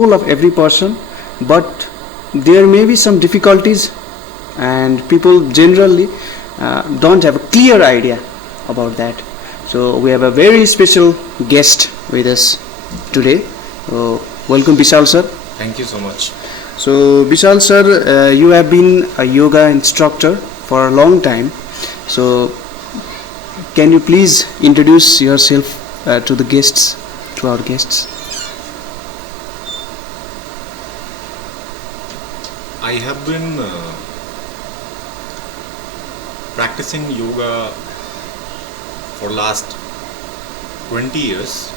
of every person, but there may be some difficulties, and people generally don't have a clear idea about that. So we have a very special guest with us today. Welcome, Vishal sir. Thank you so much. So Vishal sir, you have been a yoga instructor for a long time. So can you please introduce yourself to the guests, to our guests? I have been practicing yoga for last 20 years,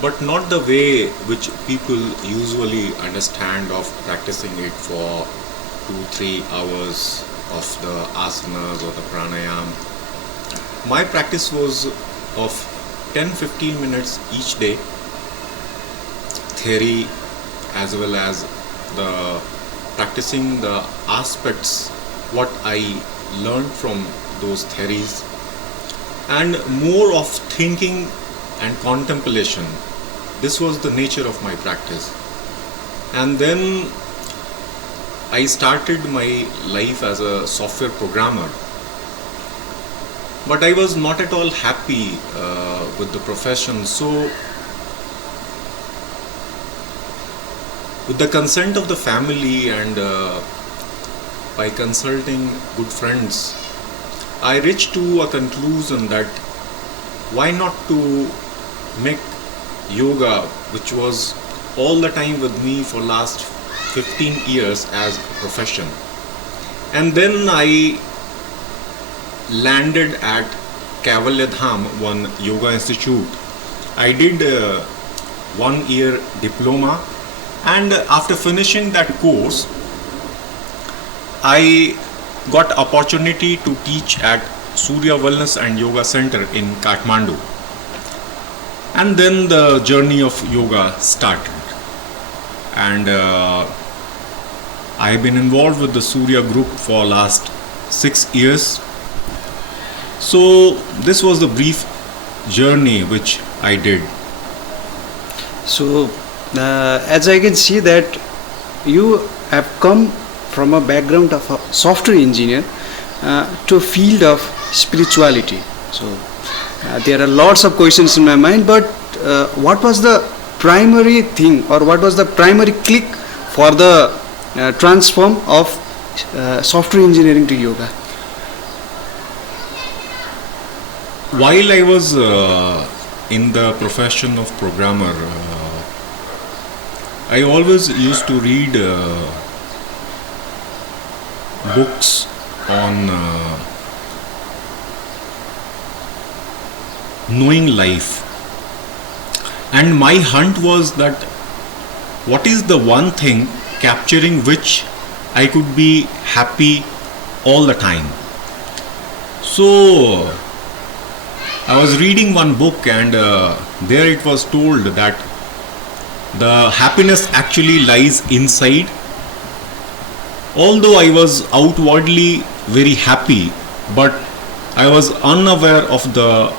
but not the way which people usually understand of practicing it for 2-3 hours of the asanas or the pranayam. My practice was of 10-15 minutes each day, theory as well as the practicing the aspects what I learned from those theories, and more of thinking and contemplation. This was the nature of my practice. And then I started my life as a software programmer, but I was not at all happy with the profession. So with the consent of the family and by consulting good friends, I reached to a conclusion that why not to make yoga, which was all the time with me for last 15 years as a profession. And then I landed at Kaivalya Dham, one yoga institute. I did 1 year diploma, and after finishing that course I got opportunity to teach at Surya Wellness and Yoga Center in Kathmandu. And then the journey of yoga started, and I have been involved with the Surya group for last 6 years. So this was the brief journey which I did. So as I can see that you have come from a background of a software engineer to a field of spirituality. So there are lots of questions in my mind, but what was the primary thing, or what was the primary click for the transform of software engineering to yoga? While I was in the profession of programmer, I always used to read books on knowing life, and my hunt was that what is the one thing capturing which I could be happy all the time. So I was reading one book, and there it was told that the happiness actually lies inside. Although I was outwardly very happy, but I was unaware of the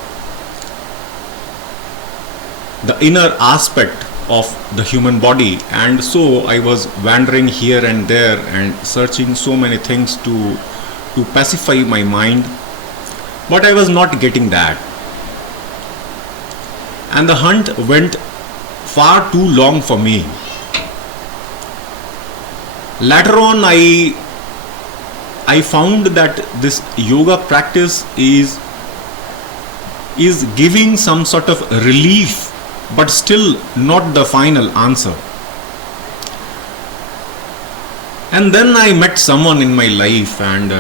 inner aspect of the human body, and so I was wandering here and there and searching so many things to pacify my mind, but I was not getting that, and the hunt went far too long for me. Later on I found that this yoga practice is giving some sort of relief, but still not the final answer. And then I met someone in my life, and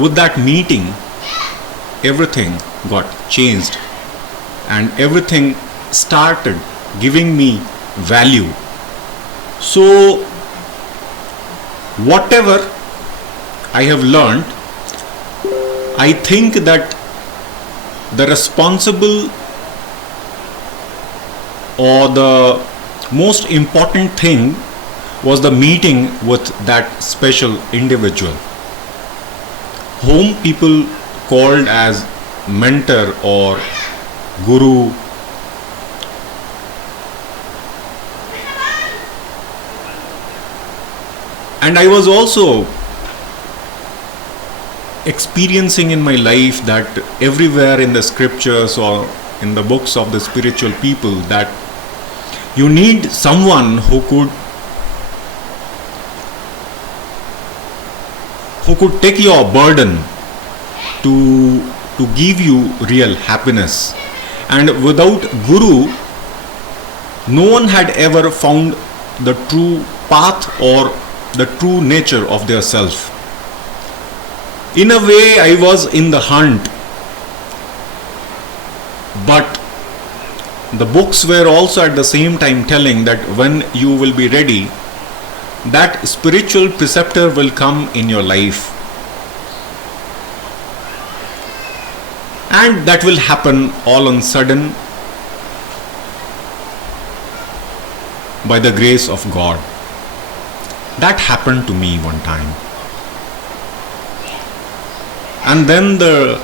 with that meeting everything got changed, and everything started giving me value. So whatever I have learned, I think that the responsible or the most important thing was the meeting with that special individual whom people called as mentor or guru. And I was also experiencing in my life that everywhere in the scriptures or in the books of the spiritual people, that you need someone who could take your burden to give you real happiness. And without Guru, no one had ever found the true path or the true nature of their self. In a way, I was in the hunt, but the books were also at the same time telling that when you will be ready, that spiritual preceptor will come in your life. And that will happen all on sudden by the grace of God. That happened to me one time. And then the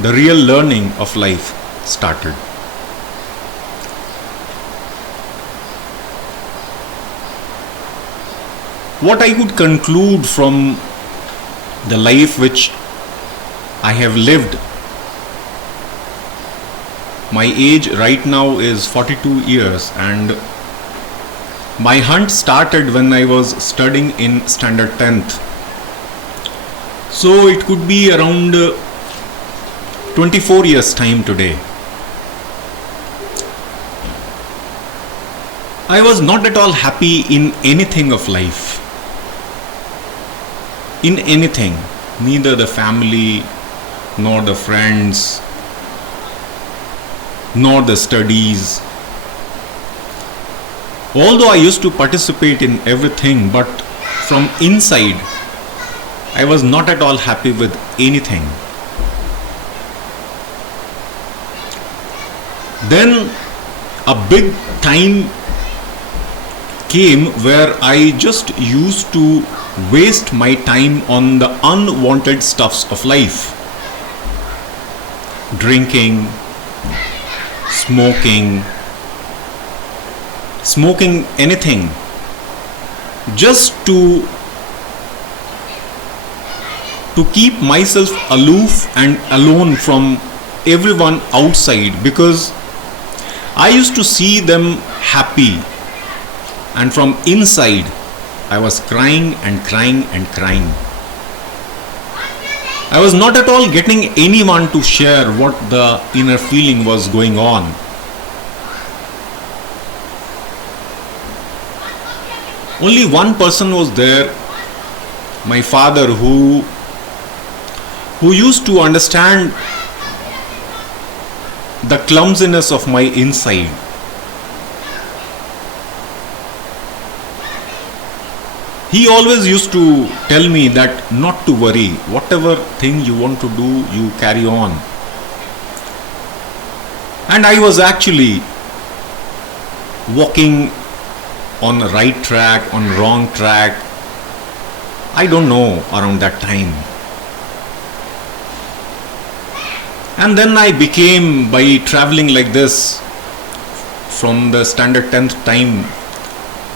real learning of life started. What I could conclude from the life which I have lived, my age right now is 42 years, and my hunt started when I was studying in standard 10th. So it could be around 24 years time today. I was not at all happy in anything of life. In anything, neither the family, nor the friends, nor the studies. Although I used to participate in everything, but from inside, I was not at all happy with anything. Then a big time came where I just used to waste my time on the unwanted stuffs of life. Drinking, smoking anything, just to keep myself aloof and alone from everyone outside, because I used to see them happy, and from inside I was crying and crying and crying. I was not at all getting anyone to share what the inner feeling was going on. Only one person was there, my father, who used to understand the clumsiness of my inside. He always used to tell me that not to worry, whatever thing you want to do, you carry on. And I was actually walking on the right track, on wrong track, I don't know, around that time. And then I became, by traveling like this from the standard 10th time,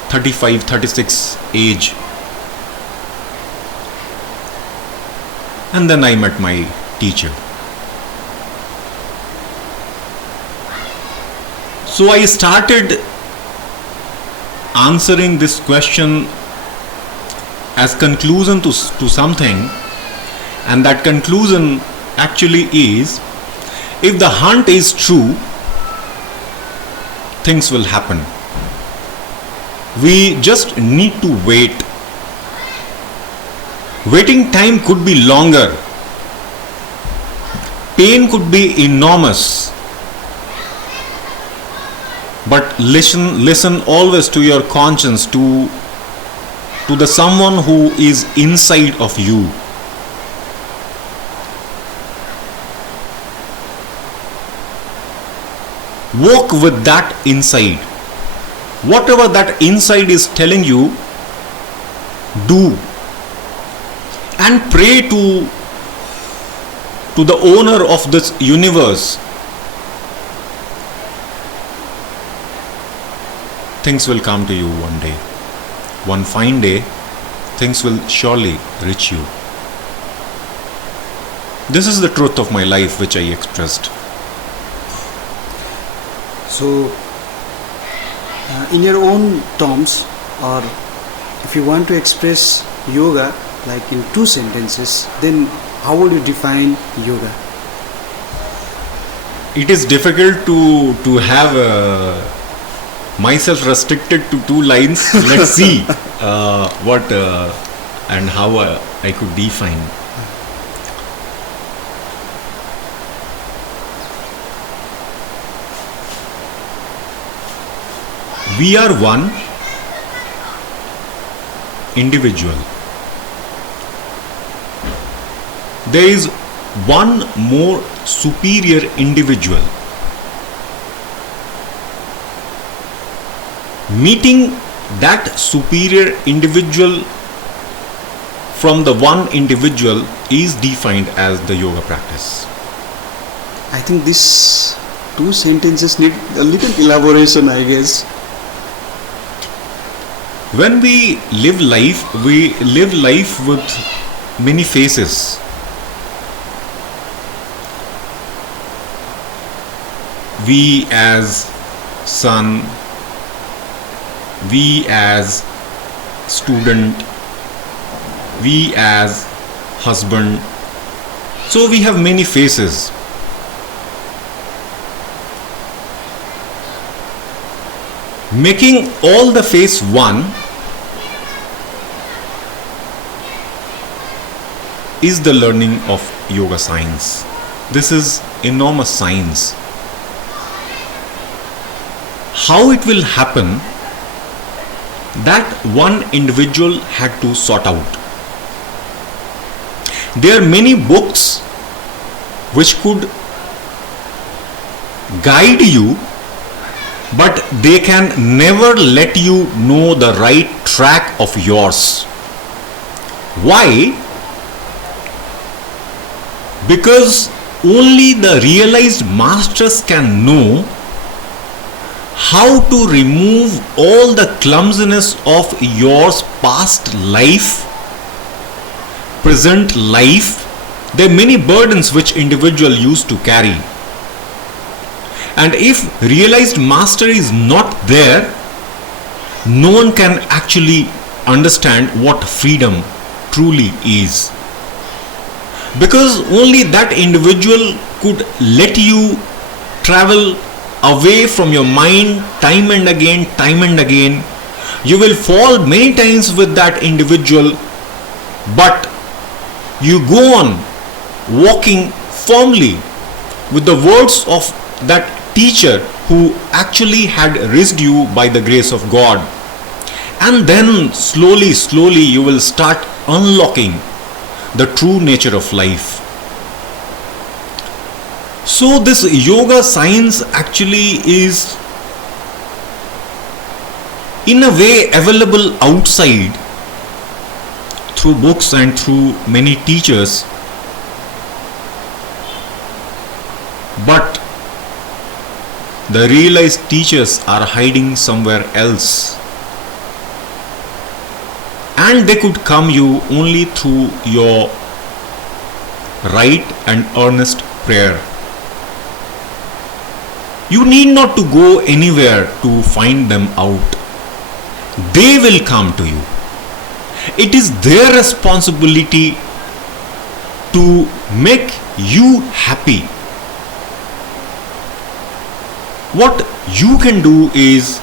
35, 36 age. And then I met my teacher. So I started answering this question as conclusion to something, and that conclusion actually is, if the hunt is true, things will happen. We just need to wait. Waiting time could be longer. Pain could be enormous. But listen always to your conscience, to the someone who is inside of you. Walk with that inside. Whatever that inside is telling you, do. And pray to the owner of this universe. Things will come to you one day. One fine day, things will surely reach you. This is the truth of my life which I expressed. So, in your own terms, or if you want to express yoga like in 2 sentences, then how would you define yoga? It is difficult to have myself restricted to 2 lines. Let's see what and how I could define. We are one individual. There is one more superior individual. Meeting that superior individual from the one individual is defined as the yoga practice. I think these 2 sentences need a little elaboration, I guess. When we live life with many faces. We as son, we as student, we as husband. So we have many faces. Making all the face one is the learning of yoga science. This is enormous science. How it will happen, that one individual had to sort out. There are many books which could guide you, but they can never let you know the right track of yours. Why? Because only the realized masters can know how to remove all the clumsiness of yours past life, present life. There are many burdens which individual used to carry. And if realized master is not there, no one can actually understand what freedom truly is. Because only that individual could let you travel away from your mind time and again. You will fall many times with that individual, but you go on walking firmly with the words of that teacher who actually had raised you by the grace of God. And then slowly you will start unlocking the true nature of life. So this yoga science actually is in a way available outside through books and through many teachers, but the realized teachers are hiding somewhere else, and they could come you only through your right and earnest prayer. You need not to go anywhere to find them out. They will come to you. It is their responsibility to make you happy. What you can do is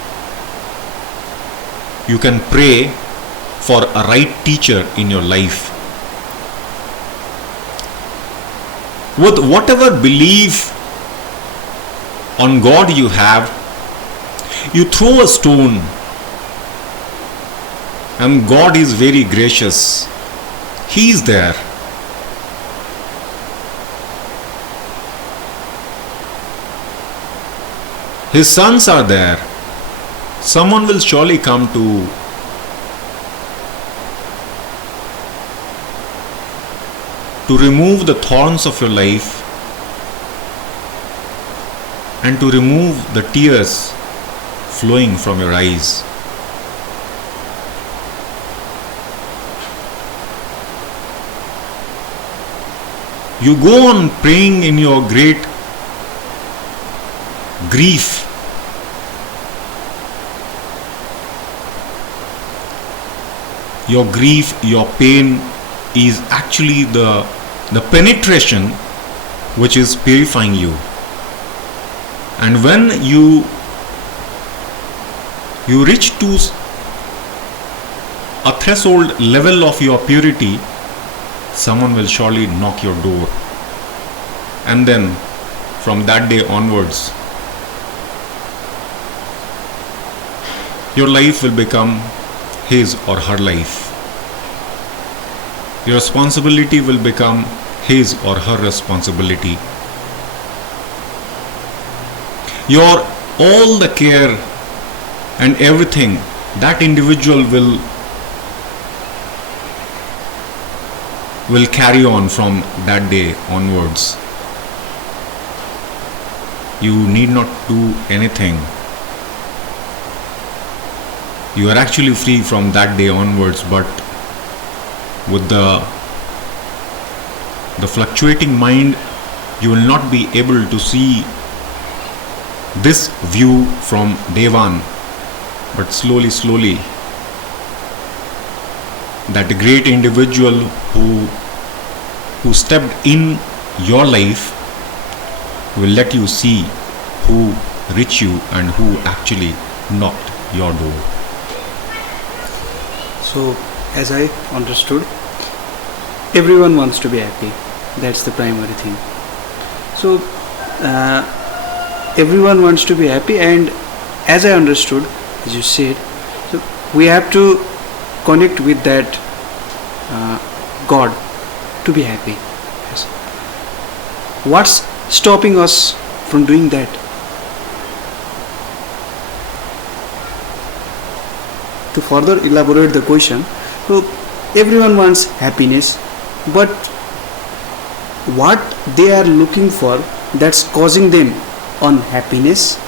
you can pray for a right teacher in your life. With whatever belief on God you have, you throw a stone, and God is very gracious. He is there. His sons are there. Someone will surely come to remove the thorns of your life and to remove the tears flowing from your eyes. You go on praying in your great grief. Your grief, your pain is actually the penetration which is purifying you. And when you reach to a threshold level of your purity, someone will surely knock your door. And then from that day onwards, your life will become his or her life. Your responsibility will become his or her responsibility. Your all the care and everything, that individual will carry on from that day onwards. You need not do anything. You are actually free from that day onwards, but with the fluctuating mind, you will not be able to see this view from day one. But slowly, that great individual who stepped in your life will let you see who reached you and who actually knocked your door. So, as I understood, everyone wants to be happy. That's the primary thing. So, everyone wants to be happy, and as I understood, as you said, so we have to connect with that God to be happy. Yes. What's stopping us from doing that? To further elaborate the question, so everyone wants happiness, but what they are looking for that's causing them unhappiness,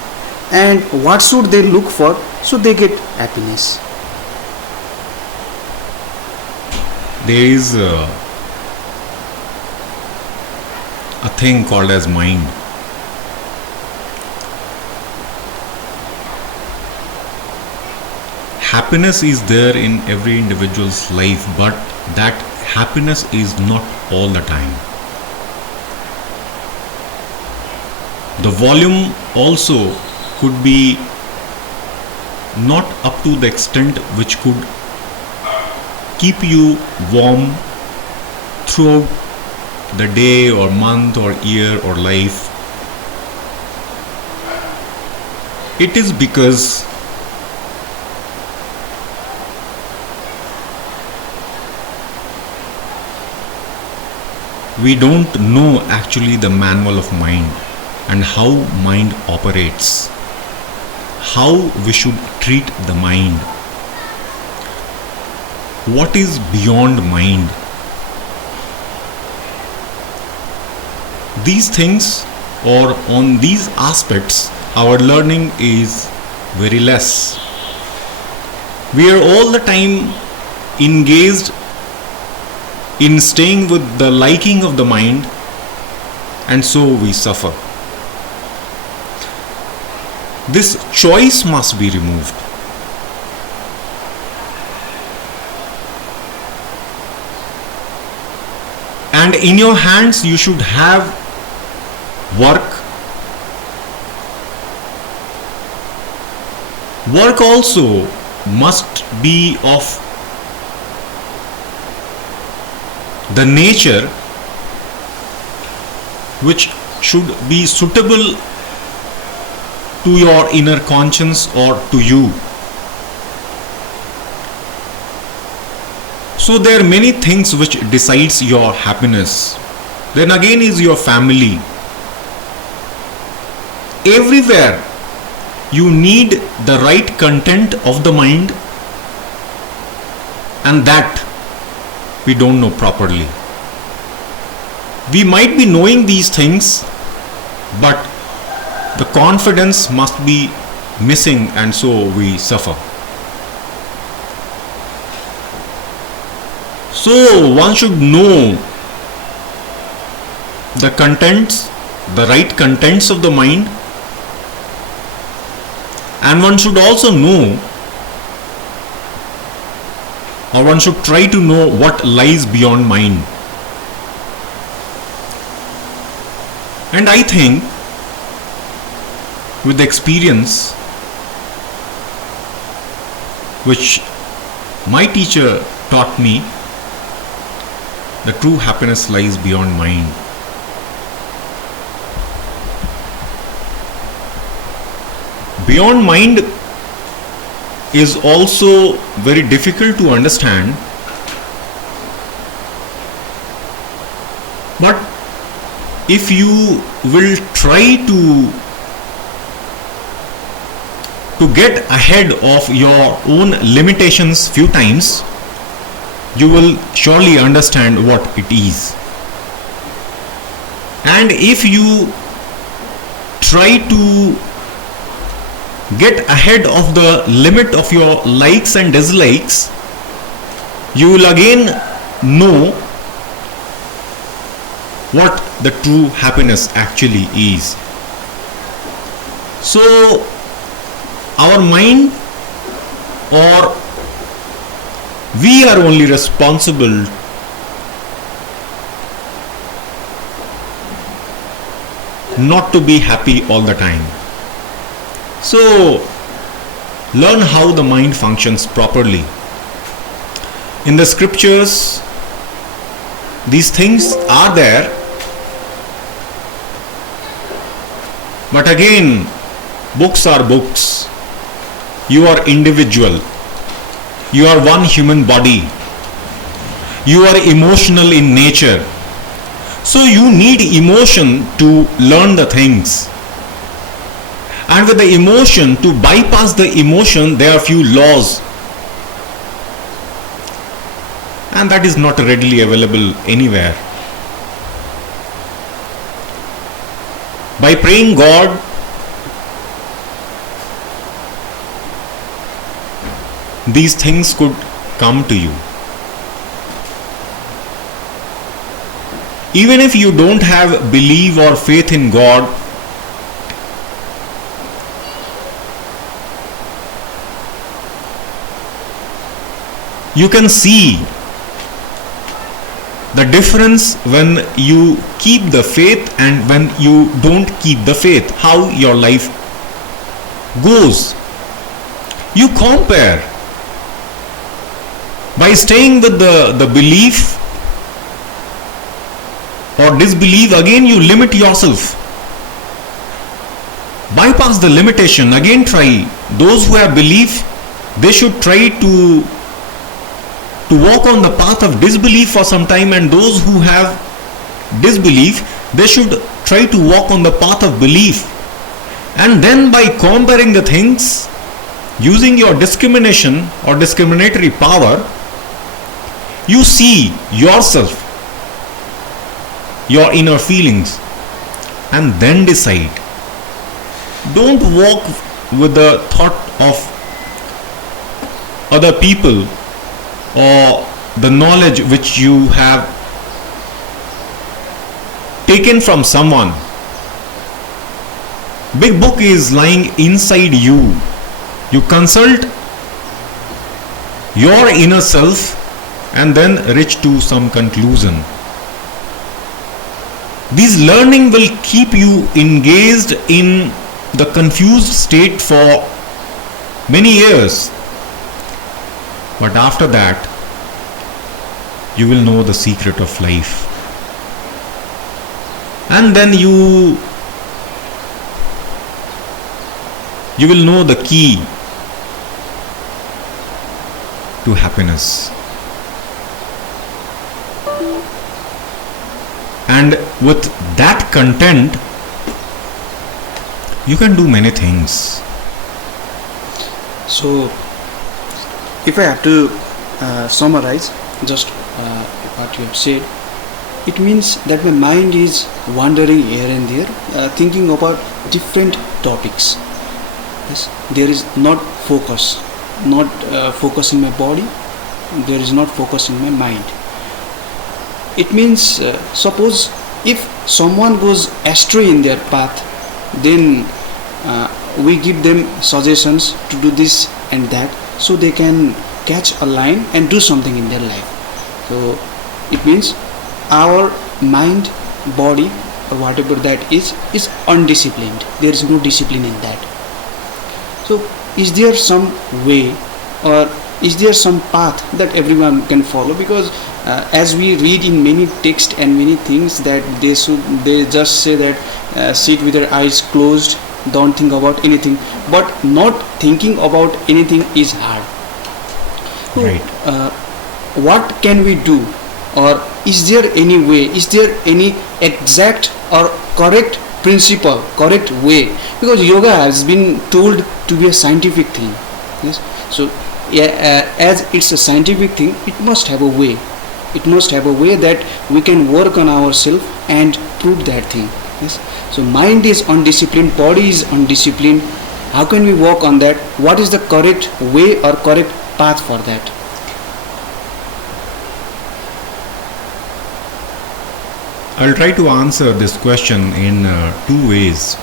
and what should they look for so they get happiness? There is a thing called as mind. Happiness is there in every individual's life, but that happiness is not all the time. The volume also could be not up to the extent which could keep you warm throughout the day or month or year or life. It is because we don't know actually the manual of mind and how mind operates, how we should treat the mind, what is beyond mind. These things, or on these aspects, our learning is very less. We are all the time engaged in staying with the liking of the mind, and so we suffer. This choice must be removed. And in your hands you should have work. Work also must be of the nature which should be suitable to your inner conscience or to you. So there are many things which decides your happiness. Then again is your family. Everywhere you need the right content of the mind, and that we don't know properly. We might be knowing these things, but the confidence must be missing, and so we suffer. So one should know the contents, the right contents of the mind, and one should also know, or one should try to know what lies beyond mind. And I think with experience which my teacher taught me, the true happiness lies beyond mind. Beyond mind is also very difficult to understand, but if you will try to get ahead of your own limitations few times, you will surely understand what it is. And if you try to get ahead of the limit of your likes and dislikes, you will again know what the true happiness actually is. So our mind, or we are only responsible not to be happy all the time. So learn how the mind functions properly. In the scriptures, these things are there, but again, books are books. You are individual. You are one human body. You are emotional in nature. So you need emotion to learn the things. And with the emotion, to bypass the emotion, there are few laws. And that is not readily available anywhere. By praying God, these things could come to you. Even if you don't have belief or faith in God, you can see the difference when you keep the faith and when you don't keep the faith, how your life goes. You compare. By staying with the belief or disbelief, again you limit yourself. Bypass the limitation, again try. Those who have belief, they should try to walk on the path of disbelief for some time, and those who have disbelief, they should try to walk on the path of belief. And then by comparing the things, using your discrimination or discriminatory power, you see yourself, your inner feelings, and then decide. Don't walk with the thought of other people or the knowledge which you have taken from someone. Big book is lying inside you. You consult your inner self and then reach to some conclusion. This learning will keep you engaged in the confused state for many years. But after that, you will know the secret of life. And then you will know the key to happiness. And with that content, you can do many things. So, if I have to summarize just what you have said, it means that my mind is wandering here and there, thinking about different topics. Yes, there is not focus, not focus in my body, there is not focus in my mind. It means suppose if someone goes astray in their path, then we give them suggestions to do this and that, so they can catch a line and do something in their life. So it means our mind, body, or whatever that is undisciplined. There is no discipline in that. So is there some way, or is there some path that everyone can follow? Because as we read in many texts and many things, that they just say that sit with your eyes closed, don't think about anything. But not thinking about anything is hard. So, Right. what can we do, or is there any way, is there any exact or correct principle, correct way? Because yoga has been told to be a scientific thing. Yes. So yeah, as it's a scientific thing, it must have a way. It must have a way that we can work on ourselves and prove that thing. Yes. So mind is undisciplined, body is undisciplined. How can we work on that? What is the correct way or correct path for that? I'll try to answer this question in two ways.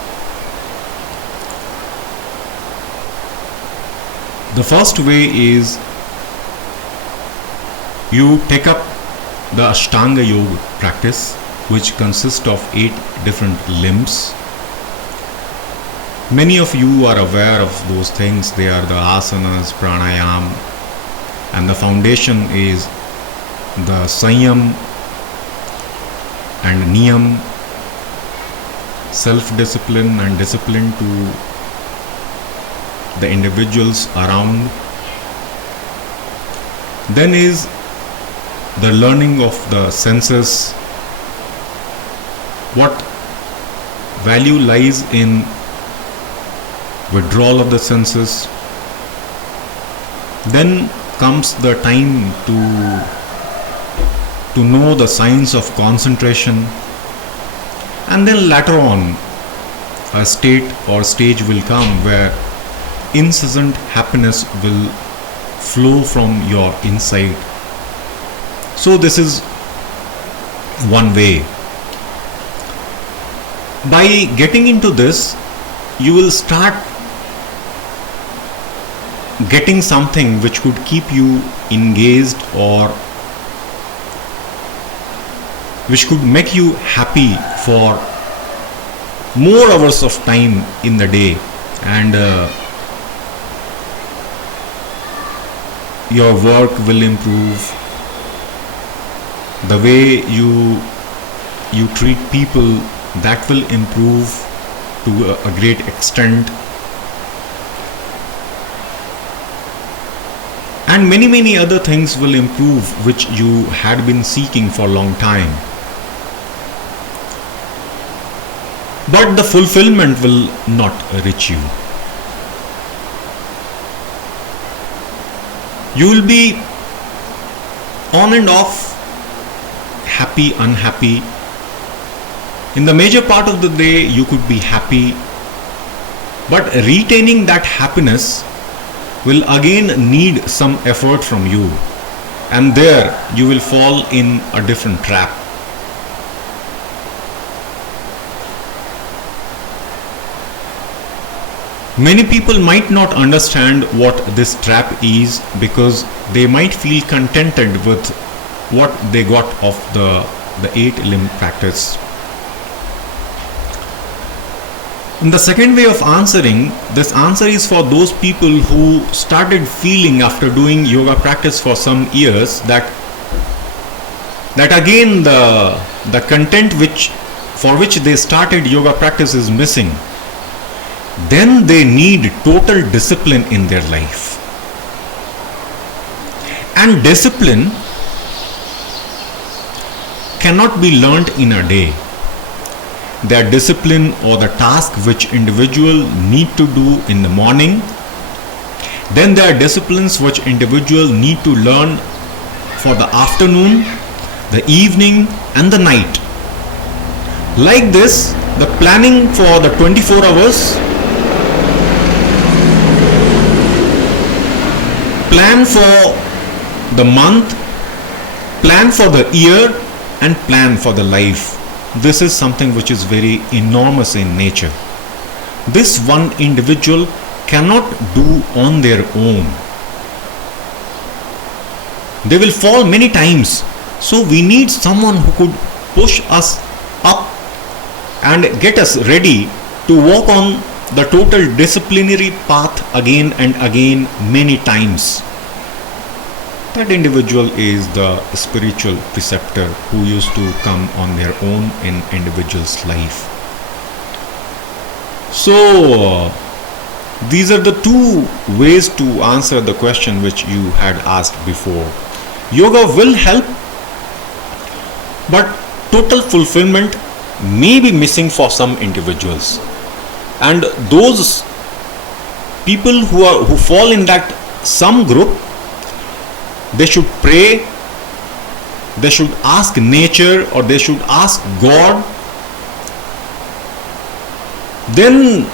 The first way is you take up the Ashtanga Yoga practice, which consists of 8 different limbs. Many of you are aware of those things. They are the asanas, pranayam, and the foundation is the Sanyam and Niyam, self-discipline and discipline to the individuals around. Then is the learning of the senses, what value lies in withdrawal of the senses. Then comes the time to know the science of concentration, and then later on a state or stage will come where incessant happiness will flow from your inside. So this is one way. By getting into this, you will start getting something which could keep you engaged, or which could make you happy for more hours of time in the day, and your work will improve. The way you treat people, that will improve to a great extent, and many other things will improve which you had been seeking for a long time. But the fulfillment will not reach you. You will be on and off, happy, unhappy. In the major part of the day, you could be happy, but retaining that happiness will again need some effort from you, and there you will fall in a different trap. Many people might not understand what this trap is, because they might feel contented with what they got of the 8-limb practice. And the second way of answering this answer is for those people who started feeling after doing yoga practice for some years that again the content for which they started yoga practice is missing. Then they need total discipline in their life. And discipline cannot be learnt in a day. Their discipline or the task which individual need to do in the morning. Then there are disciplines which individual need to learn for the afternoon, the evening and the night. Like this, the planning for the 24 hours, plan for the month, plan for the year, and plan for the life. this is something which is very enormous in nature. This one individual cannot do on their own. They will fall many times. So we need someone who could push us up and get us ready to walk on the total disciplinary path again and again many times. That individual is the spiritual preceptor who used to come on their own in individual's life. So these are the two ways to answer the question which you had asked before. Yoga will help, but total fulfillment may be missing for some individuals. And those people who fall in that some group, they should pray, they should ask nature, or they should ask God. Then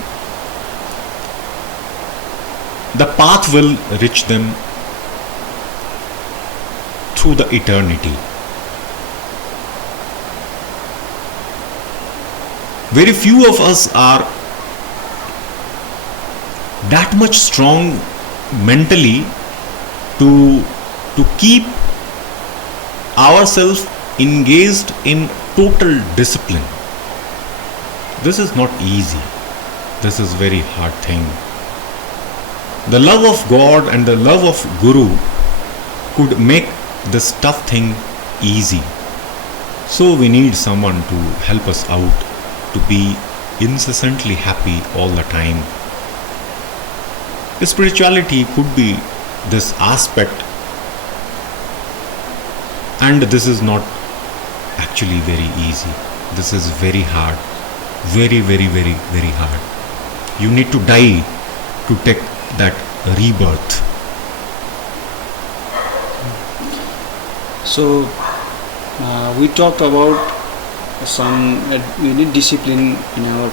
the path will reach them through the eternity. Very few of us are that much strong mentally to keep ourselves engaged in total discipline. This is not easy. This is very hard thing. The love of God and the love of Guru could make this tough thing easy. So we need someone to help us out to be incessantly happy all the time. Spirituality could be this aspect, and this is not actually very easy. This is very hard. Very, very, very, very hard. You need to die to take that rebirth. So we talked about some we need discipline in our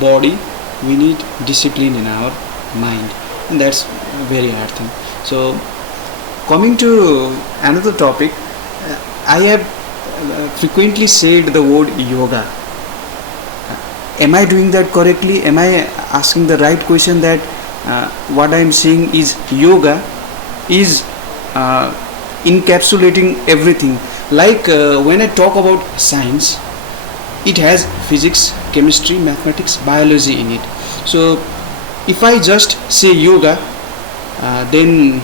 body, we need discipline in our mind, and that's a very hard thing. So coming to another topic, I have frequently said the word yoga. Am I doing that correctly? Am I asking the right question that what I am saying is yoga is encapsulating everything? Like when I talk about science, it has physics, chemistry, mathematics, biology in it. So if I just say yoga, then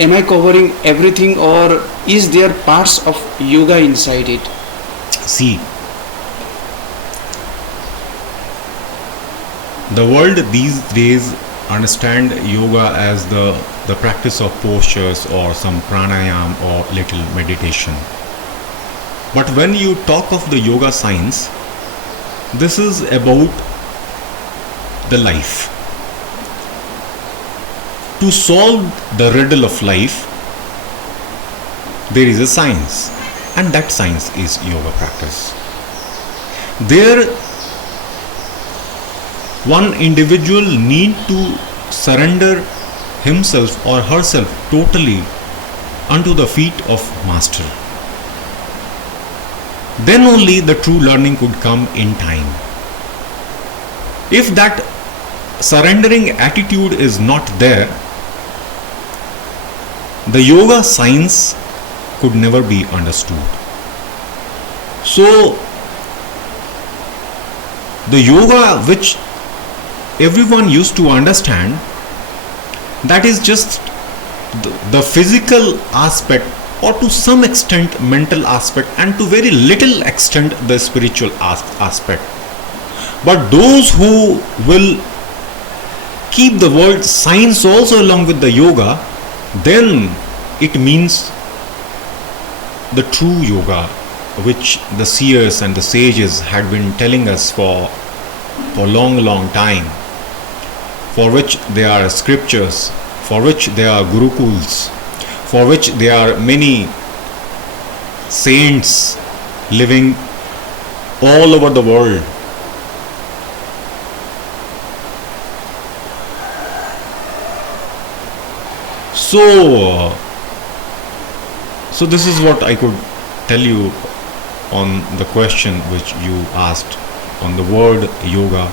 am I covering everything, or is there parts of yoga inside it? See, the world these days understand yoga as the practice of postures or some pranayam or little meditation. But when you talk of the yoga science, this is about the life. To solve the riddle of life, there is a science, and that science is yoga practice. There one individual need to surrender himself or herself totally unto the feet of master. Then only the true learning could come in time. If that surrendering attitude is not there, the yoga science could never be understood. So the yoga which everyone used to understand, that is just the physical aspect, or to some extent mental aspect, and to very little extent the spiritual aspect. But those who will keep the word science also along with the yoga, then it means the true yoga which the seers and the sages had been telling us for long time, for which there are scriptures, for which there are gurukuls, for which there are many saints living all over the world. So this is what I could tell you on the question which you asked on the word yoga,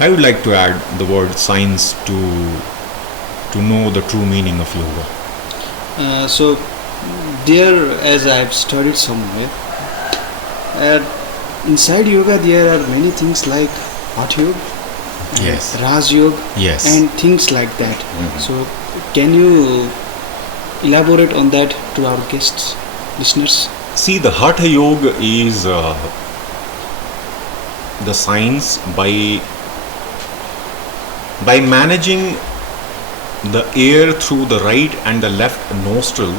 I would like to add the word science to know the true meaning of yoga. So there, as I have studied somewhere, inside yoga there are many things like Hatha Yoga, Yes. Raj Yoga, Yes. and things like that. Mhm. So can you elaborate on that to our guests, listeners? See, the Hatha Yoga is the science by managing the air through the right and the left nostril.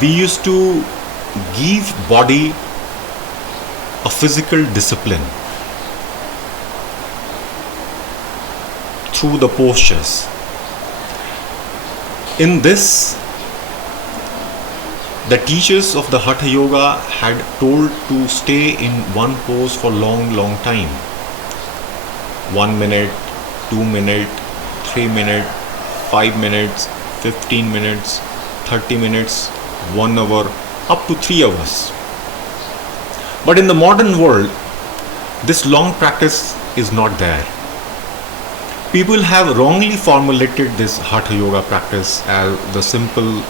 We used to give body a physical discipline through the postures. In this, the teachers of the Hatha Yoga had told to stay in one pose for long time. 1 minute, 2 minutes, 3 minutes, 5 minutes, 15 minutes, 30 minutes, 1 hour, up to 3 hours. But in the modern world, this long practice is not there. People have wrongly formulated this Hatha Yoga practice as the simple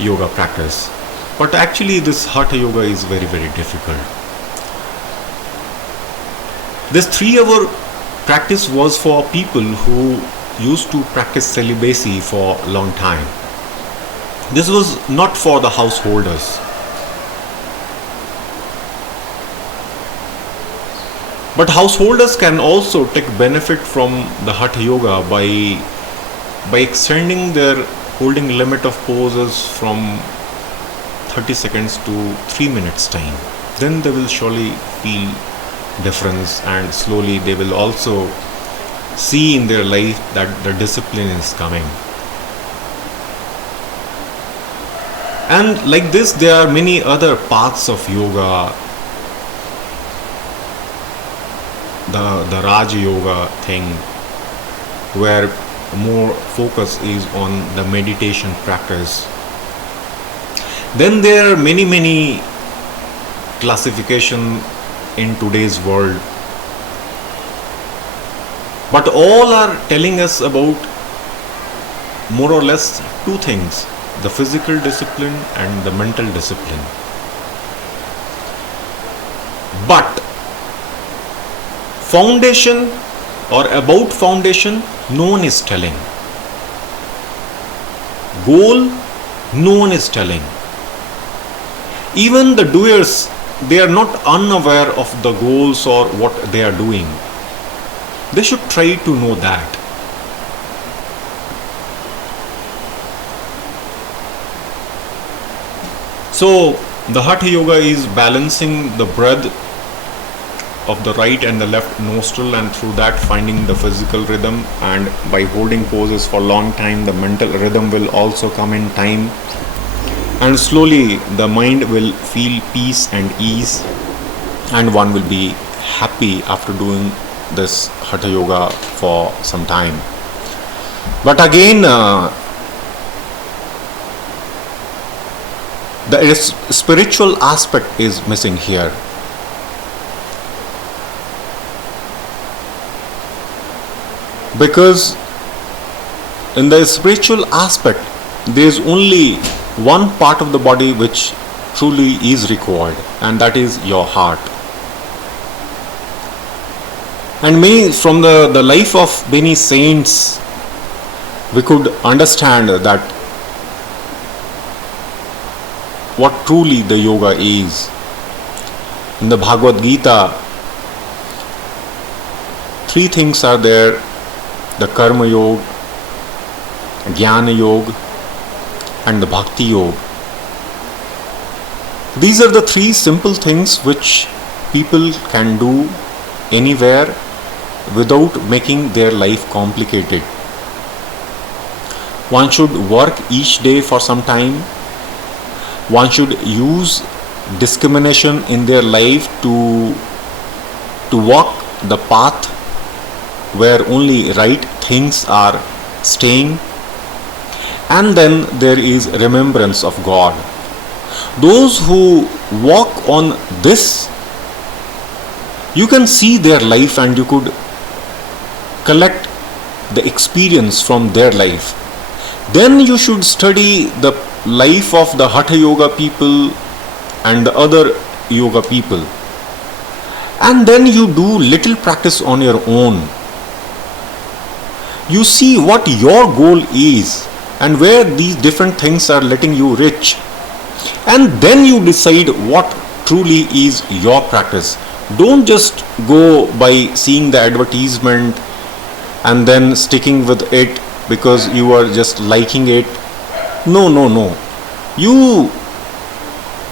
yoga practice. But actually this Hatha Yoga is very difficult. This 3-hour practice was for people who used to practice celibacy for a long time. This was not for the householders. But householders can also take benefit from the Hatha Yoga by extending their holding limit of poses from 30 seconds to 3 minutes time. Then they will surely feel difference, and slowly they will also see in their life that the discipline is coming. And like this, there are many other paths of yoga. The Raja Yoga thing, where more focus is on the meditation practice. Then there are many classification in today's world, but all are telling us about more or less two things: the physical discipline and the mental discipline. But foundation or about foundation, no one is telling. Goal, no one is telling. Even the doers, they are not unaware of the goals or what they are doing. They should try to know that. So the Hatha Yoga is balancing the breath of the right and the left nostril, and through that finding the physical rhythm, and by holding poses for long time the mental rhythm will also come in time, and slowly the mind will feel peace and ease, and one will be happy after doing this Hatha Yoga for some time. But again, the spiritual aspect is missing here. Because in the spiritual aspect, there is only one part of the body which truly is required, and that is your heart. And from the life of many saints, we could understand that what truly the yoga is. In the Bhagavad Gita, 3 things are there: the Karma Yoga, Jnana Yoga, and the Bhakti Yoga. These are the 3 simple things which people can do anywhere without making their life complicated. One should work each day for some time. One should use discrimination in their life to walk the path where only right things are staying. And then there is remembrance of God. Those who walk on this, you can see their life and you could collect the experience from their life. Then you should study the life of the Hatha Yoga people and the other yoga people. And then you do little practice on your own. You see what your goal is and where these different things are letting you reach. And then you decide what truly is your practice. Don't just go by seeing the advertisement and then sticking with it because you are just liking it. No.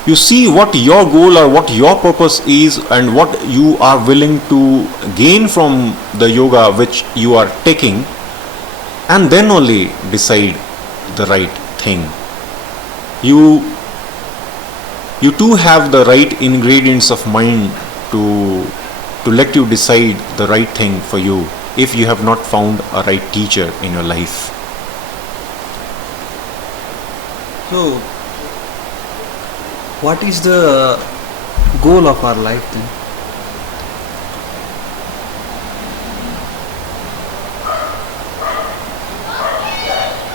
You see what your goal or what your purpose is and what you are willing to gain from the yoga which you are taking, and then only decide the right thing. You too have the right ingredients of mind to let you decide the right thing for you if you have not found a right teacher in your life. So, what is the goal of our life then?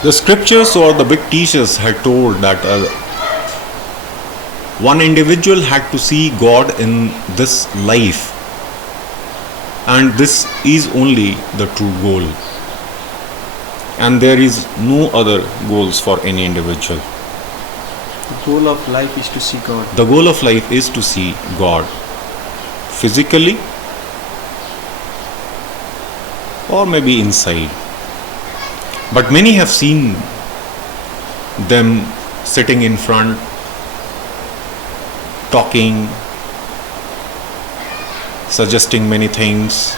The scriptures or the big teachers had told that one individual had to see God in this life, and this is only the true goal, and there is no other goals for any individual. The goal of life is to see God. The goal of life is to see God physically or maybe inside. But many have seen them sitting in front, talking, suggesting many things.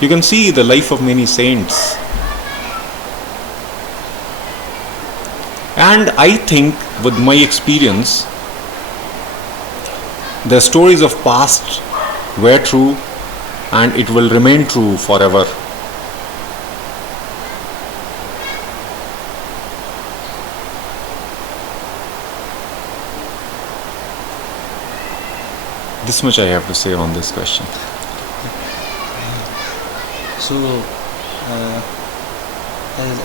You can see the life of many saints. And I think with my experience, the stories of past were true and it will remain true forever. This much I have to say on this question. So,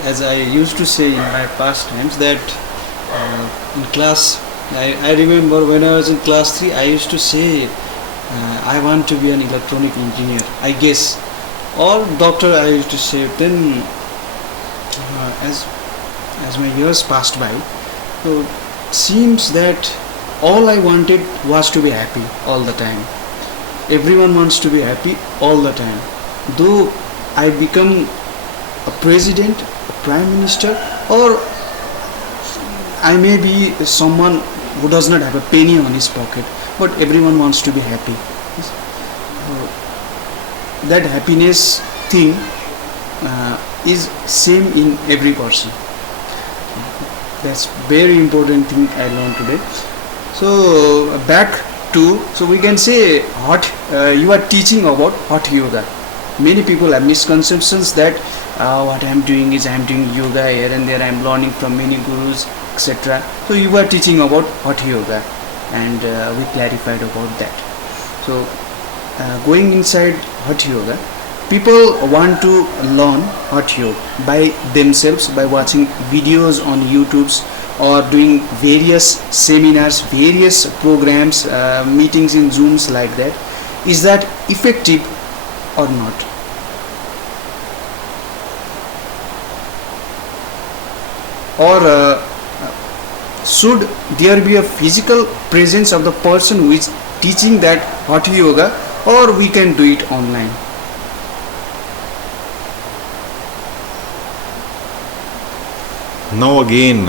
as I used to say in my past times that in class, I remember when I was in class 3, I used to say I want to be an electronic engineer, I guess, or doctor I used to say. Then as my years passed by, so seems that all I wanted was to be happy all the time. Everyone wants to be happy all the time. Though I become a president, a prime minister, or I may be someone who does not have a penny on his pocket, but everyone wants to be happy. That happiness thing is same in every person. That's very important thing I learned today. So back to, so we can say hot, you are teaching about hot yoga. Many people have misconceptions that what I am doing is I am doing yoga here and there, I am learning from many gurus, etc. So you are teaching about hot yoga, and we clarified about that. So going inside hot yoga, people want to learn hot yoga by themselves by watching videos on YouTube's or doing various seminars, various programs, meetings in Zooms like that. Is that effective or not? Or should there be a physical presence of the person who is teaching that hot yoga, or we can do it online? Now again,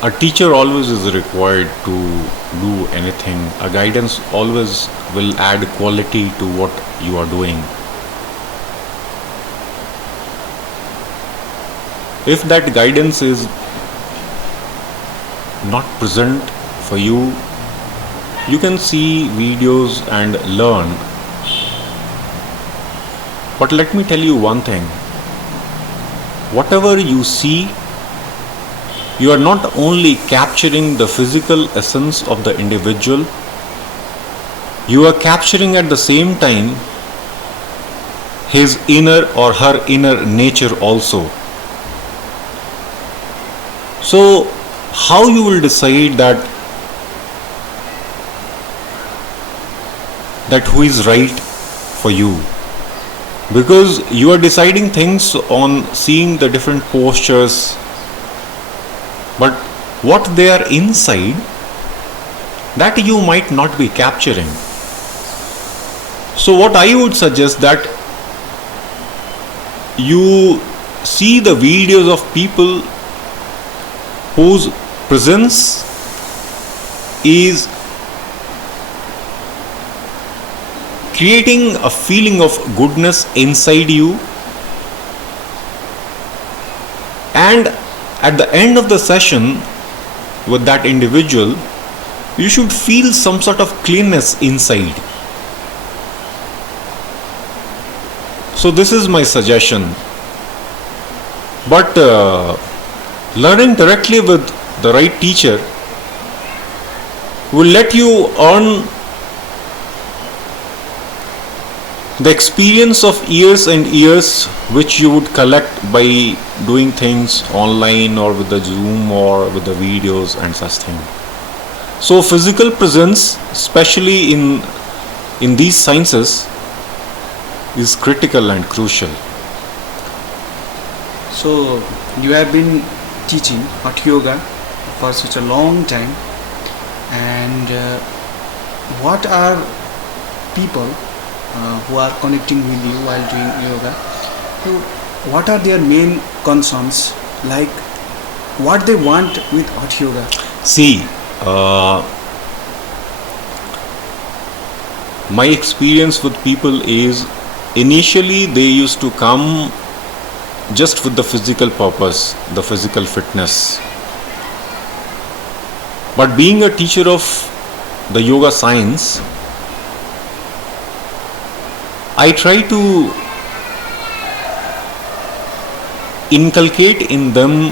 a teacher always is required to do anything. A guidance always will add quality to what you are doing. If that guidance is not present for you, you can see videos and learn. But let me tell you one thing. whatever you see, you are not only capturing the physical essence of the individual, you are capturing at the same time his inner or her inner nature also. So, how you will decide that who is right for you? Because you are deciding things on seeing the different postures, but what they are inside, that you might not be capturing. So what I would suggest that you see the videos of people whose presence is creating a feeling of goodness inside you, and at the end of the session with that individual, you should feel some sort of cleanness inside. So this is my suggestion. But learning directly with the right teacher will let you earn the experience of years and years which you would collect by doing things online or with the Zoom or with the videos and such things. So physical presence, especially in these sciences, is critical and crucial. So you have been teaching Hatha Yoga for such a long time, and what are people who are connecting with you while doing yoga, what are their main concerns, like what they want with Hatha Yoga? See, my experience with people is initially they used to come just with the physical purpose, the physical fitness. But being a teacher of the yoga science, I try to inculcate in them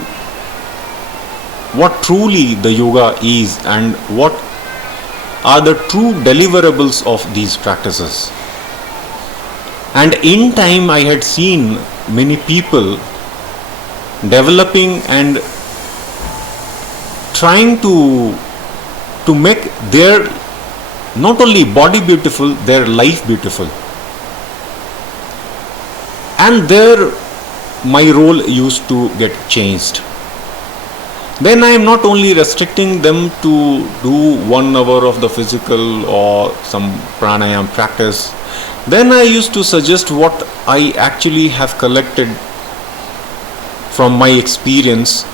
what truly the yoga is and what are the true deliverables of these practices. And in time I had seen many people developing and trying to make their not only body beautiful, their life beautiful. And there my role used to get changed. Then I am not only restricting them to do 1 hour of the physical or some pranayam practice. Then I used to suggest what I actually have collected from my experience,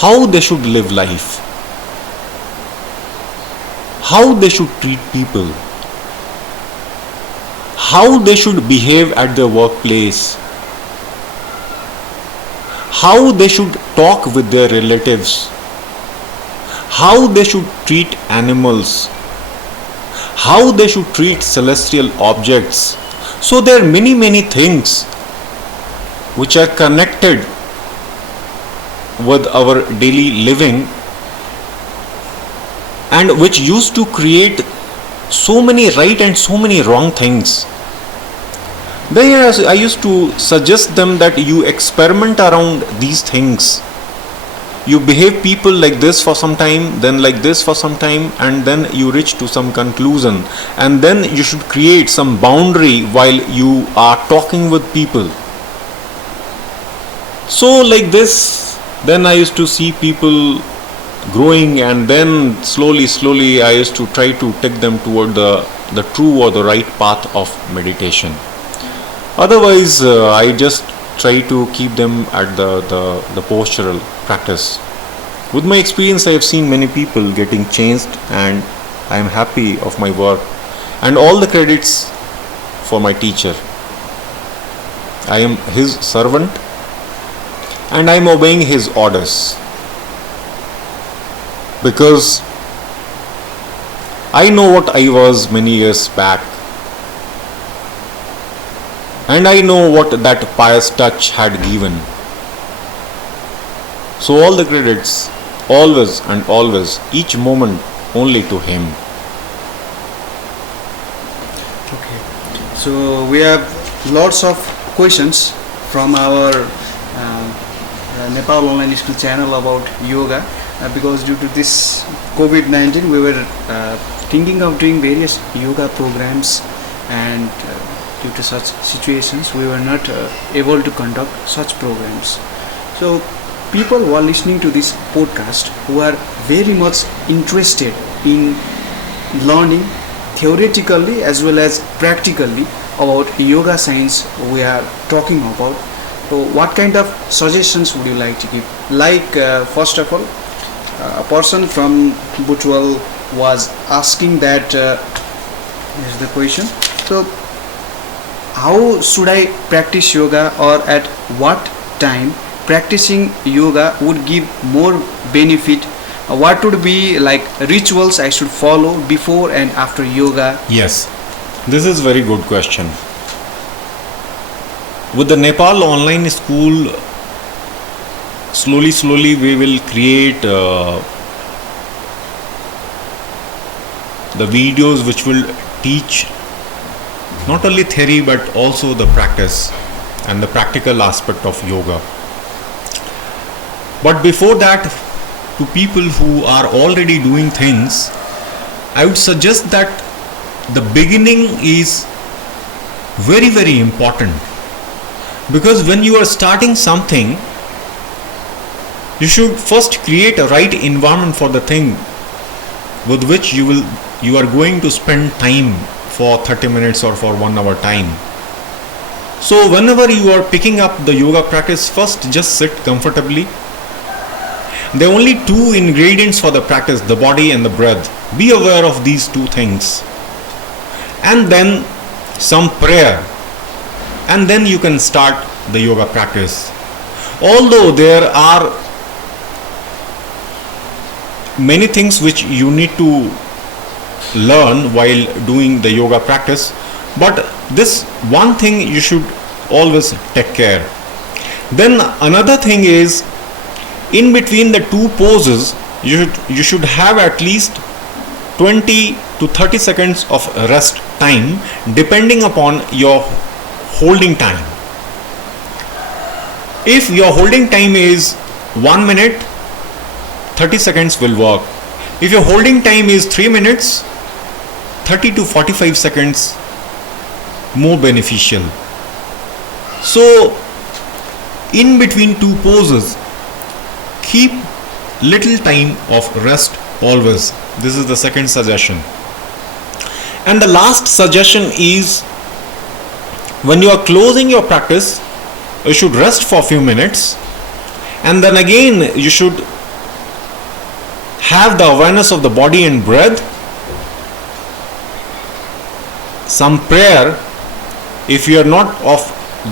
how they should live life, how they should treat people, how they should behave at their workplace, how they should talk with their relatives, how they should treat animals, how they should treat celestial objects. So there are many things which are connected with our daily living and which used to create so many right and so many wrong things. Then I used to suggest them that you experiment around these things. You behave people like this for some time, then like this for some time, and then you reach to some conclusion. And then you should create some boundary while you are talking with people. So like this, then I used to see people growing, and then slowly I used to try to take them toward the true or the right path of meditation. Otherwise, I just try to keep them at the postural practice. With my experience, I have seen many people getting changed, and I am happy of my work. And all the credits for my teacher. I am his servant, and I am obeying his orders. Because I know what I was many years back. and I know what that pious touch had given. So all the credits, always and always, each moment only to him. Okay. So we have lots of questions from our Nepal Online School channel about yoga, because due to this COVID-19 we were thinking of doing various yoga programs, and due to such situations we were not able to conduct such programs. So people who are listening to this podcast, who are very much interested in learning theoretically as well as practically about yoga science we are talking about, so what kind of suggestions would you like to give? Like first of all, a person from Butwal was asking that is the question. So how should I practice yoga, or at what time practicing yoga would give more benefit? What would be like rituals I should follow before and after yoga? Yes, this is very good question. With the Nepal Online School, slowly we will create the videos which will teach not only theory but also the practice and the practical aspect of yoga. But before that, to people who are already doing things, I would suggest that the beginning is very important, because when you are starting something, you should first create a right environment for the thing with which you are going to spend time for 30 minutes or for 1 hour time. So whenever you are picking up the yoga practice, first just sit comfortably. There are only two ingredients for the practice, the body and the breath. Be aware of these two things. And then some prayer. And then you can start the yoga practice. Although there are many things which you need to learn while doing the yoga practice, but this one thing you should always take care. Then another thing is, in between the two poses, you should have at least 20 to 30 seconds of rest time, depending upon your holding time. If your holding time is 1 minute, 30 seconds will work. If your holding time is 3 minutes, 30 to 45 seconds more beneficial. So in between two poses, keep little time of rest always. This is the second suggestion. And the last suggestion is, when you are closing your practice, you should rest for a few minutes, and then again you should have the awareness of the body and breath, some prayer. If you are not of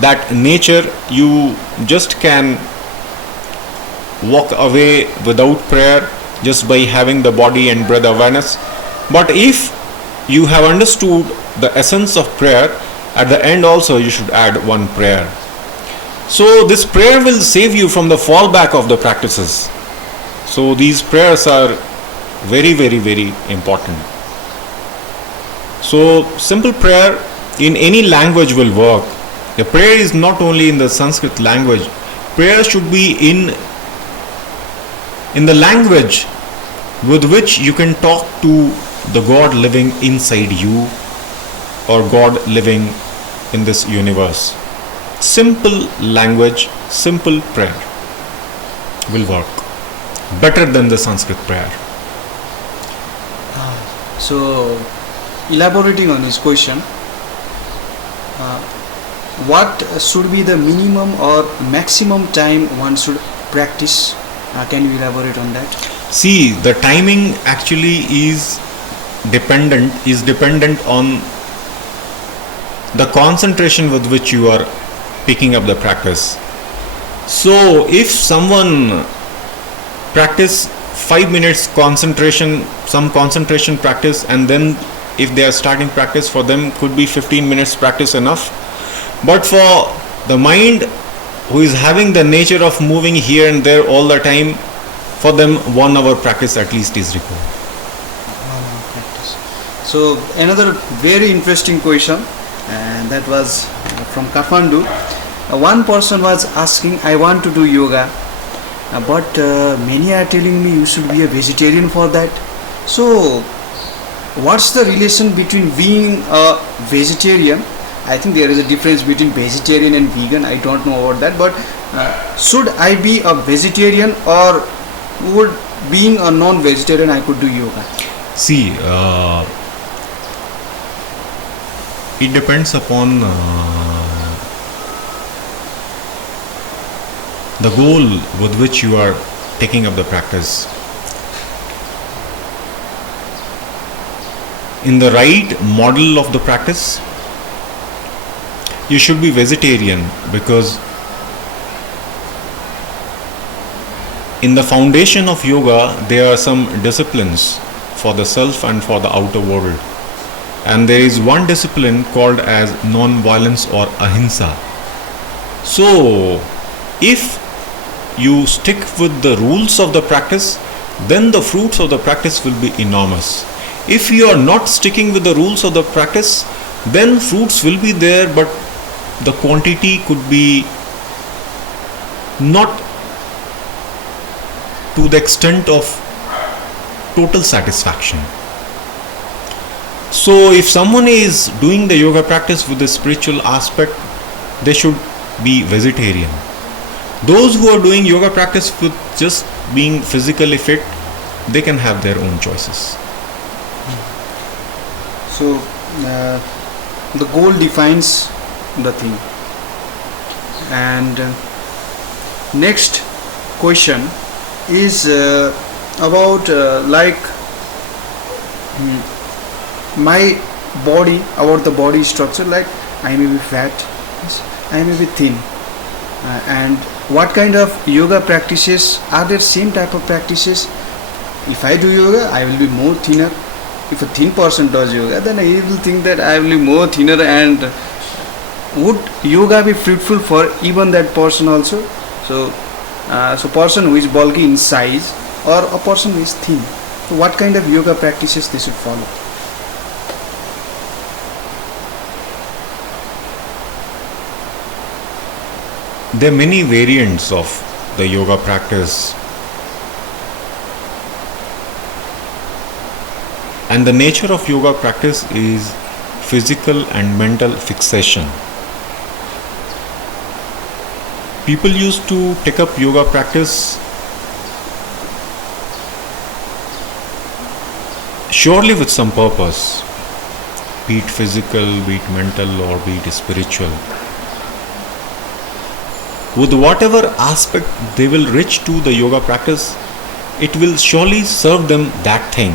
that nature, you just can walk away without prayer just by having the body and breath awareness. But if you have understood the essence of prayer, at the end also you should add one prayer. So this prayer will save you from the fallback of the practices. So these prayers are very important. So simple prayer in any language will work. The prayer is not only in the Sanskrit language. Prayer should be in the language with which you can talk to the God living inside you, or God living in this universe. Simple language, simple prayer will work better than the Sanskrit prayer. So elaborating on his question, what should be the minimum or maximum time one should practice? Can you elaborate on that? See, the timing actually is dependent on the concentration with which you are picking up the practice. So if someone practice 5 minutes concentration, some concentration practice, and then if they are starting practice, for them could be 15 minutes practice enough. But for the mind who is having the nature of moving here and there all the time, for them 1 hour practice at least is required. Practice. So another very interesting question, and that was from Kathmandu. One person was asking, I want to do yoga, but many are telling me you should be a vegetarian for that. So what's the relation between being a vegetarian? I think there is a difference between vegetarian and vegan. I don't know about that, but should I be a vegetarian, or would being a non-vegetarian I could do yoga? See, it depends upon the goal with which you are taking up the practice. In the right model of the practice, you should be vegetarian, because in the foundation of yoga there are some disciplines for the self and for the outer world, and there is one discipline called as non-violence or ahimsa. So if you stick with the rules of the practice, then the fruits of the practice will be enormous. If you are not sticking with the rules of the practice, then fruits will be there, but the quantity could be not to the extent of total satisfaction. So if someone is doing the yoga practice with the spiritual aspect, they should be vegetarian. Those who are doing yoga practice with just being physically fit, they can have their own choices. So the goal defines the thing. And next question is about my body, about the body structure. Like I may be fat, yes, I may be thin, and what kind of yoga practices are there? Same type of practices. If I do yoga, I will be more thinner. If a thin person does yoga, then he will think that I will be more thinner. And would yoga be fruitful for even that person also? So person who is bulky in size, or a person who is thin, so what kind of yoga practices they should follow? There are many variants of the yoga practice, and the nature of yoga practice is physical and mental fixation. People used to take up yoga practice surely with some purpose, be it physical, be it mental, or be it spiritual. With whatever aspect they will reach to the yoga practice, it will surely serve them that thing.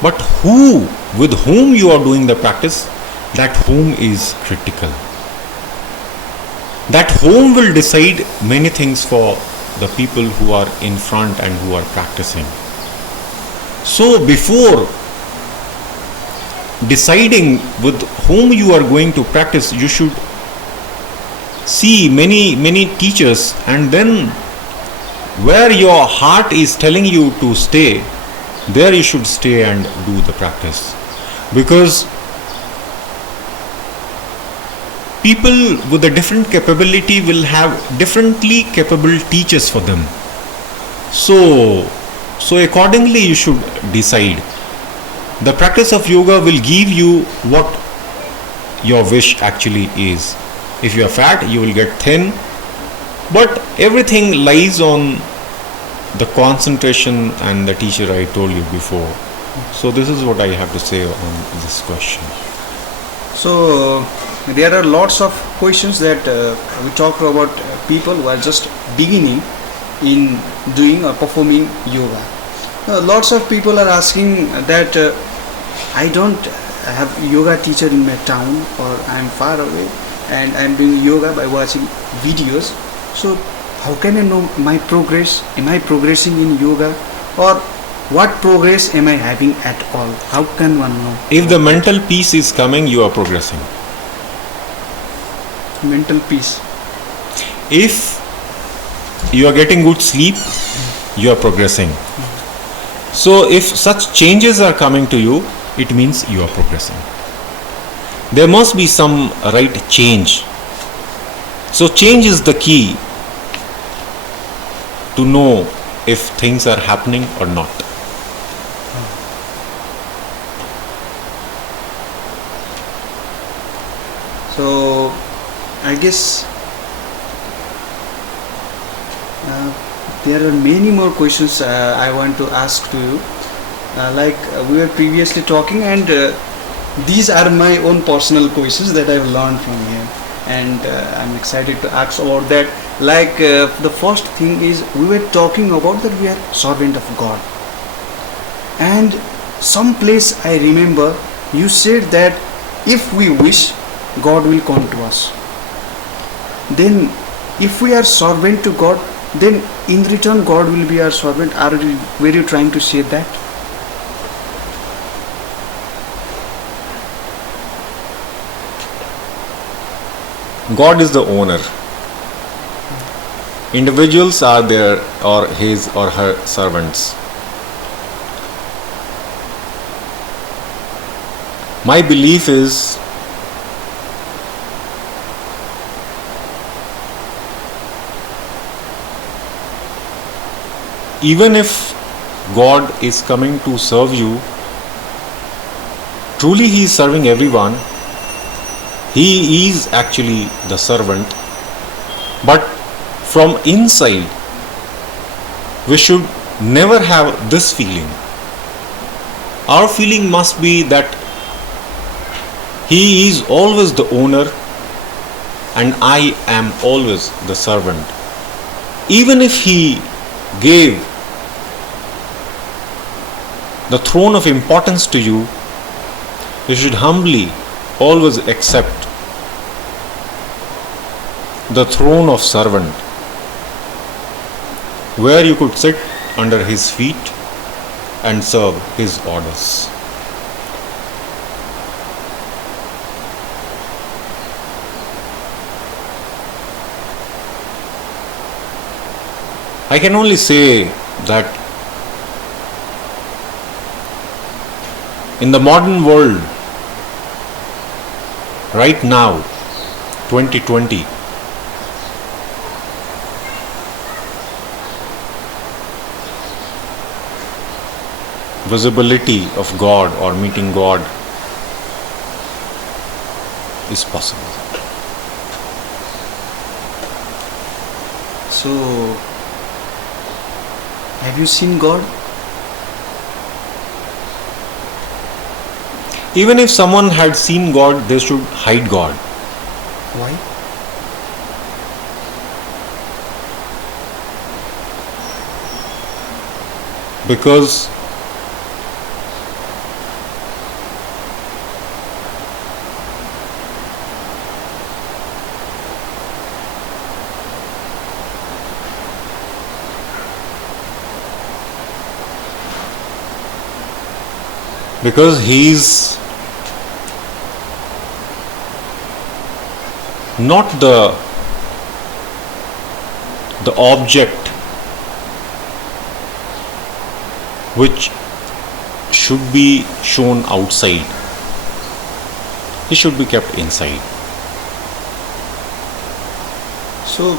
But who, with whom you are doing the practice, that whom is critical. That whom will decide many things for the people who are in front and who are practicing. So before deciding with whom you are going to practice, you should see many teachers, and then where your heart is telling you to stay, there you should stay and do the practice. Because people with a different capability will have differently capable teachers for them. So accordingly you should decide. The practice of yoga will give you what your wish actually is. If you are fat, you will get thin, but everything lies on the concentration and the teacher I told you before. So this is what I have to say on this question. So there are lots of questions that we talk about people who are just beginning in doing or performing yoga. Lots of people are asking that I don't have yoga teacher in my town, or I am far away and I am doing yoga by watching videos. So how can I know my progress? Am I progressing in yoga, or what progress am I having at all? How can one know? If the mental peace is coming, you are progressing. mental peace. If you are getting good sleep, you are progressing. So if such changes are coming to you, it means you are progressing. There must be some right change. So change is the key to know if things are happening or not. So I guess there are many more questions I want to ask to you. We were previously talking, and these are my own personal questions that I've learned from here, and I'm excited to ask about that. The first thing is, we were talking about that we are servant of God, and some place I remember you said that if we wish, God will come to us. Then if we are servant to God, then in return God will be our servant. Were you trying to say that? God is the owner. Individuals are their or his or her servants. My belief is even if God is coming to serve you, truly He is serving everyone. He is actually the servant. But from inside, we should never have this feeling. Our feeling must be that He is always the owner and I am always the servant. Even if He gave the throne of importance to you, you should humbly always accept the throne of servant, where you could sit under His feet and serve His orders. I can only say that in the modern world, right now, 2020, visibility of God or meeting God is possible. So, have you seen God? Even if someone had seen God, they should hide God. Why? Because He's not the object which should be shown outside. It should be kept inside. So,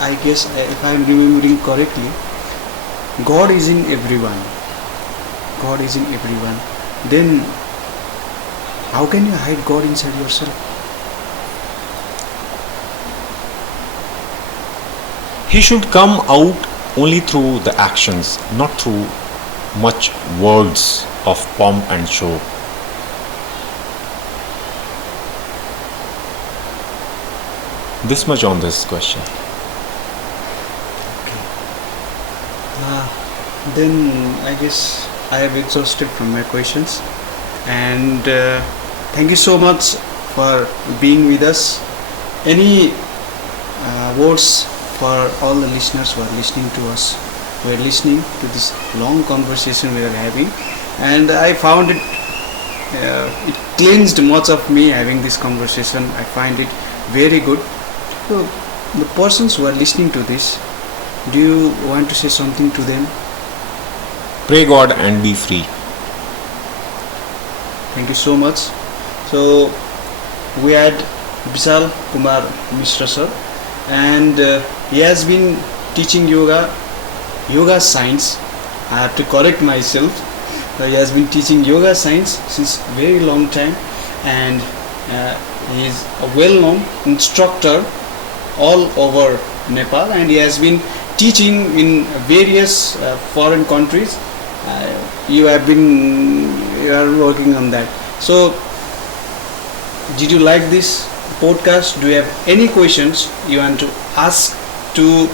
I guess if I am remembering correctly, God is in everyone. God is in everyone. Then, how can you hide God inside yourself? He should come out only through the actions, not through much words of pomp and show. This much on this question. Then I guess I have exhausted from my questions, and thank you so much for being with us. Any words for all the listeners who are listening to us, who are listening to this long conversation we are having? And I found it It cleansed much of me having this conversation. I find it very good. So, the persons who are listening to this, do you want to say something to them? Pray God and be free. Thank you so much. So we had Vishal Kumar Mishra sir, and he has been teaching yoga science. I have to correct myself. He has been teaching yoga science since very long time, and he is a well-known instructor all over Nepal, and he has been teaching in various foreign countries. You are working on that. So, did you like this podcast? Do you have any questions you want to ask to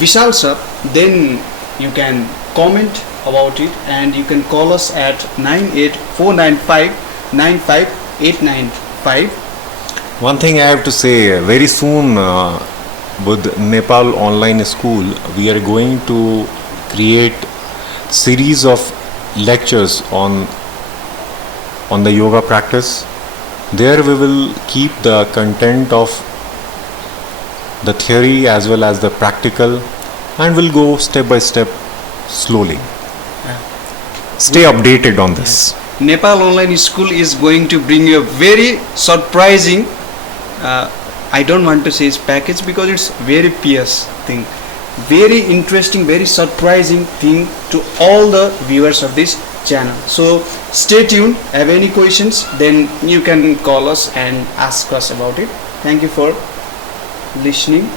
Vishal sir? Then you can comment about it, and you can call us at 98495 One thing I have to say, very soon with Nepal Online School, we are going to create series of lectures on the yoga practice. There we will keep the content of the theory as well as the practical, and we'll go step by step slowly. Stay updated on this. Nepal Online School is going to bring you a very surprising, I don't want to say it's package because it's very PS thing, very interesting, very surprising thing to all the viewers of this channel. So stay tuned. Have any questions, then you can call us and ask us about it. Thank you for listening.